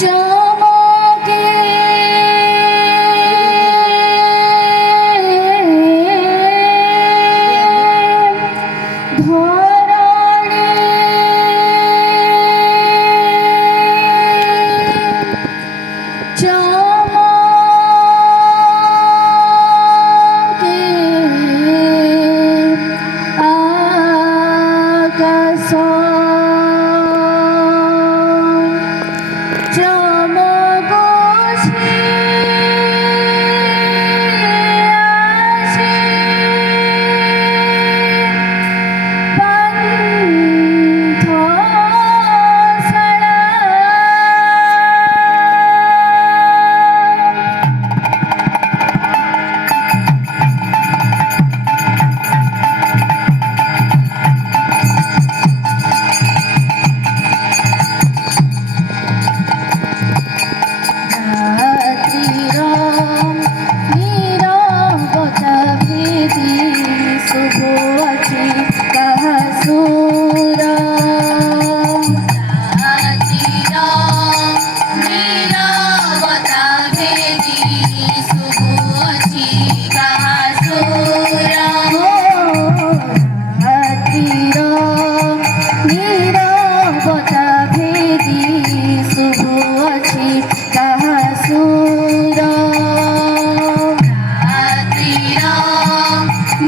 চমকে ধরণী চমকে আকাশ চমকছে আসে পান্থশালা রাত্রির নীরবতা ভেদি শুভ আছে কাহা সুর রাত্রির নীরবতা ভেদি শুভ আছে কাহা সুর রাত্রির নীরবতা ভেদি শুভ আছে কাহা সুর রাত্রির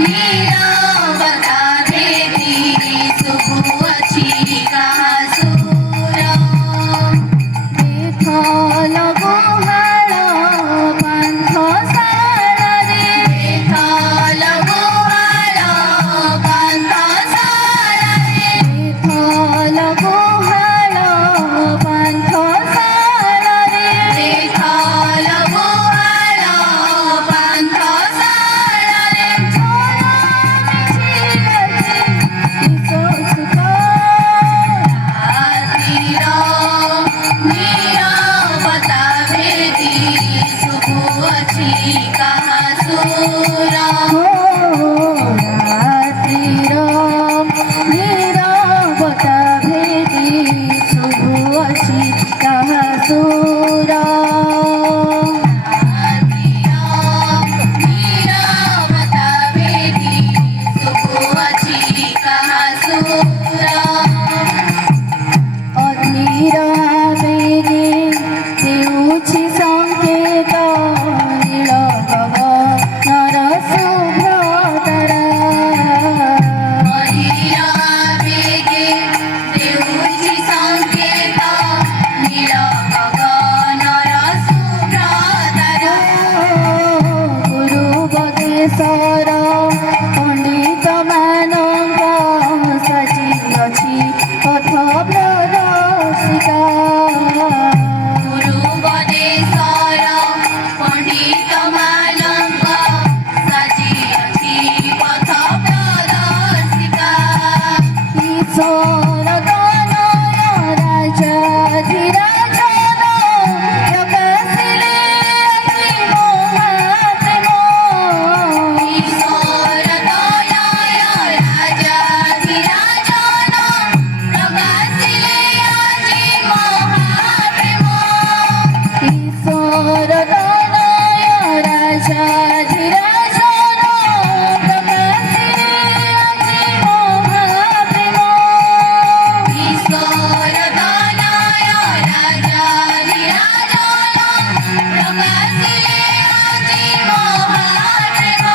নীরবতা ভেদি শুভ আছে কাহা সুর বেথল গুহাଳ পান্থশাଳାରେ বেথল ଗୁହାଳ ପାନ୍ଥଶାଳାରେ ବେଥଲ ଗୁହାଳ ପାନ୍ଥଶାଳାରେ ବେଥଲ ଗୁହାଳ ପାନ୍ଥଶାଳାରେ ଝଡ଼ ମିଛି ଅଛି କିସ ସୁଖ ରାତ୍ରିର নীরবতা ভেদি শুভ ଅଛି କାହା ସୁର ରାତ୍ରିର নীরবতা ভেদি শুভ ଅଛି କାହା ସୁର ରାତ୍ରିର নীরবতা ভেদি শুভ ଅଛି କାହା ସୁର অধীর আবেগে দেউছি সংকেত নীଳ গগନର শুভ୍ର তারা অধীর আবেগে দেউছি সংকেত নীଳ গগନର শুভ୍ର তারা ଗୁରୁ ବଦେଶର ପଣ୍ଡିତ ମାନଙ୍କ ସାଜି ଅଛି ପଥ ପ୍ରଦର୍ଶିକା ଗୁରୁ ବଦେଶର ପଣ୍ଡିତ ମାନଙ୍କ ସାଜି ଅଛି ପଥ ପ୍ରଦର୍ଶିକା ଈଶ୍ୱର ତନୟ ରାଜାଧିରାଜନ ପ୍ରକାଶିଲେ ଆଜି ମହାପ୍ରେମ ଈଶ୍ୱର ତନୟ ରାଜାଧିରାଜନ ପ୍ରକାଶିଲେ ଆଜି ମହାପ୍ରେମ ଈଶ୍ୱର ତନୟ ରାଜାଧିରାଜନ ପ୍ରକାଶିଲେ ଆଜି ମହାପ୍ରେମ ଈଶ୍ୱର ତନୟ ରାଜାଧିରାଜନ ପ୍ରକାଶିଲେ ଆଜି ମହାପ୍ରେମ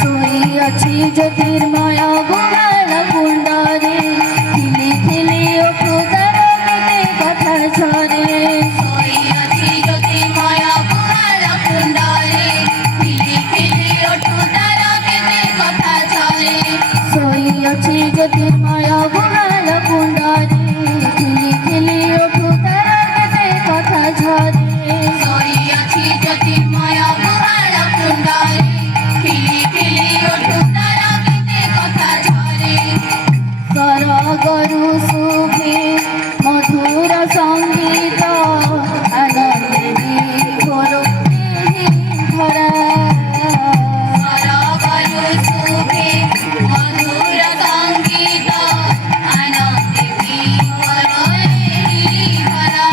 ଶୋଇଅଛି ଜ୍ୟୋତିର୍ମୟ ଗୁହାଳ କୁଣ୍ଡରେ ଖିଲି ଖିଲି ଓଠୁ ତାର କେତେ କଥା ଝରେ ଶୋଇଅଛି ଜ୍ୟୋତିର୍ମୟ ଗୁହାଳ କୁଣ୍ଡରେ ଖିଲି ଖିଲି ଓଠୁ ତାର କେତେ କଥା ଝରେ ଶୋଇଅଛି ଜ୍ୟୋତିର୍ମୟ ଗୁହାଳ କୁଣ୍ଡରେ ଖିଲି ଖିଲି ଓଠୁ ତାର କେତେ କଥା ଝରେ ଶୋଇଅଛି ଜ୍ୟୋତିର୍ମୟ ଗୁହାଳ କୁଣ୍ଡରେ ଖିଲି ଖିଲି ଓଠୁ ତାର କେତେ କଥା ଝରେ ସରଗରୁ ଶୁଭେ ମଧୁର ସଙ୍ଗୀତ ଆନନ୍ଦେ ବିଭୋର ଏହି ଧରା ସରଗରୁ ଶୁଭେ ମଧୁର ସଙ୍ଗୀତ ଆନନ୍ଦେ ବିଭୋର ଏହି ଧରା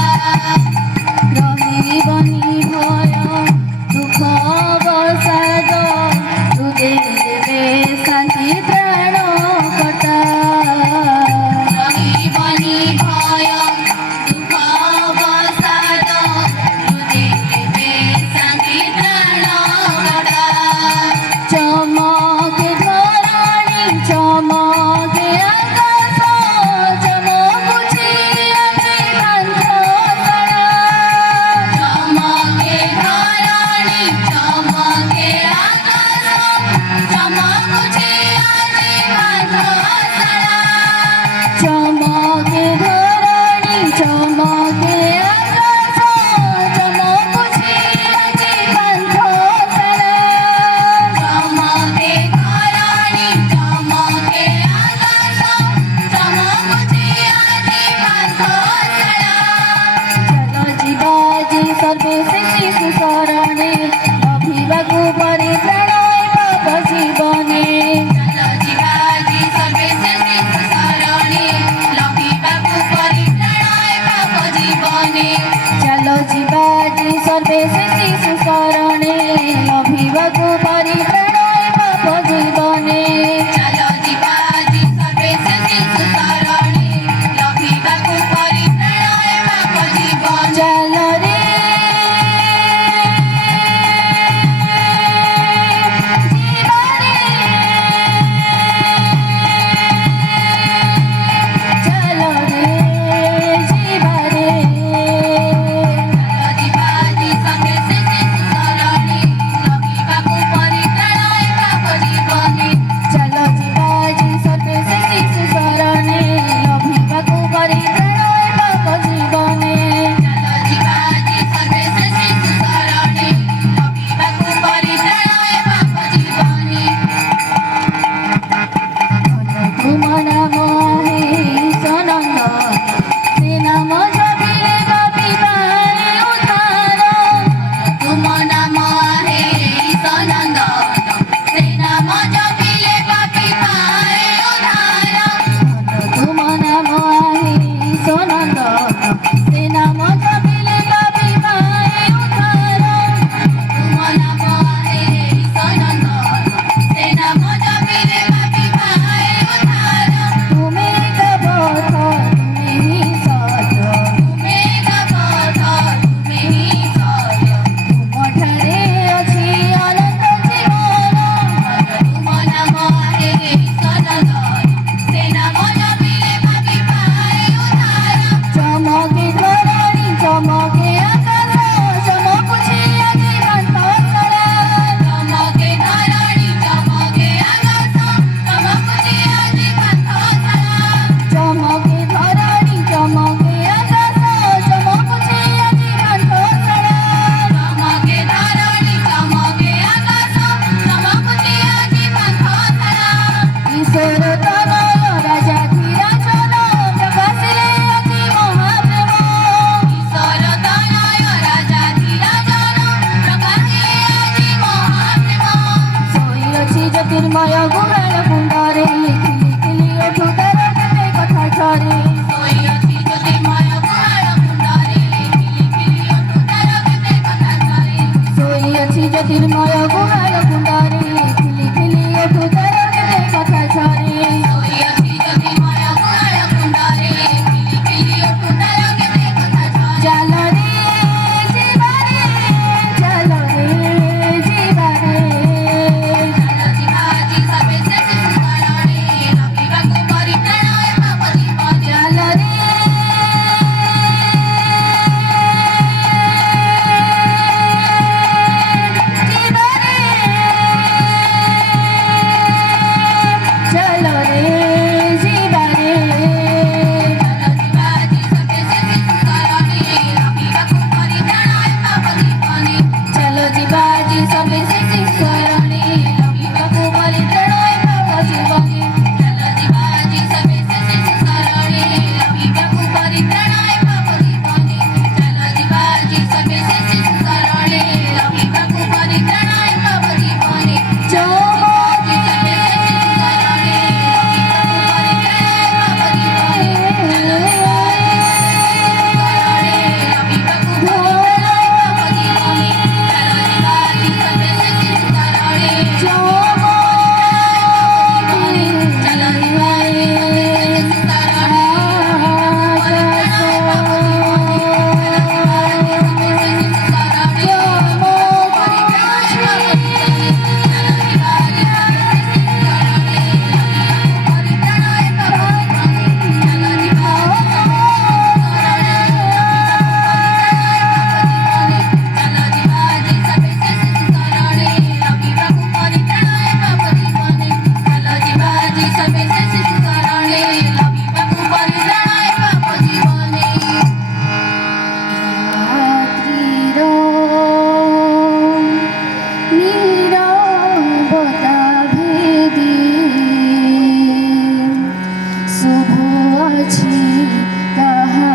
ଶରଣେ ଲଭିବାକୁ ପରିତ୍ରାଣ ଏ ପାପ ଜୀବନେ। ଚାଲ ଯିବା ଆଜି ସର୍ବେ ସେ ଶିଶୁ ଶରଣେ ଲଭିବାକୁ ପରିତ୍ରାଣ ଏ ପାପ ଜୀବନେ। ଚାଲ ରେ জ্যোতির্ময় গুহাল কুণ্ডরে খিলি খিলি ওঠু তার কেতে কথা ঝরে। শোইয়াছি জ্যোতির্ময় গুহাল কুণ্ডরে খিলি খিলি ওঠু তার কেতে কথা ঝরে। শোইয়াছি জ্যোতির্ময় গুহাল কুণ্ডরে খিলি খিলি ওঠু তার কেতে কথা ঝরে। শোইয়াছি জ্যোতির্ময় গুহাল কুণ্ডরে খিলি খিলি ওঠু তার কেতে কথা ঝরে। চাল রে জীবারে চাল রে জীবারে। ଚାଲ ଯିବା ଆଜି ସର୍ବେ ସେ ଶିଶୁ ଶରଣେ ଲଭିବାକୁ ପରିତ୍ରାଣ ଏ ପାପ ଜୀବନେ। ଚାଲ ରେ শুভ আছে তাহা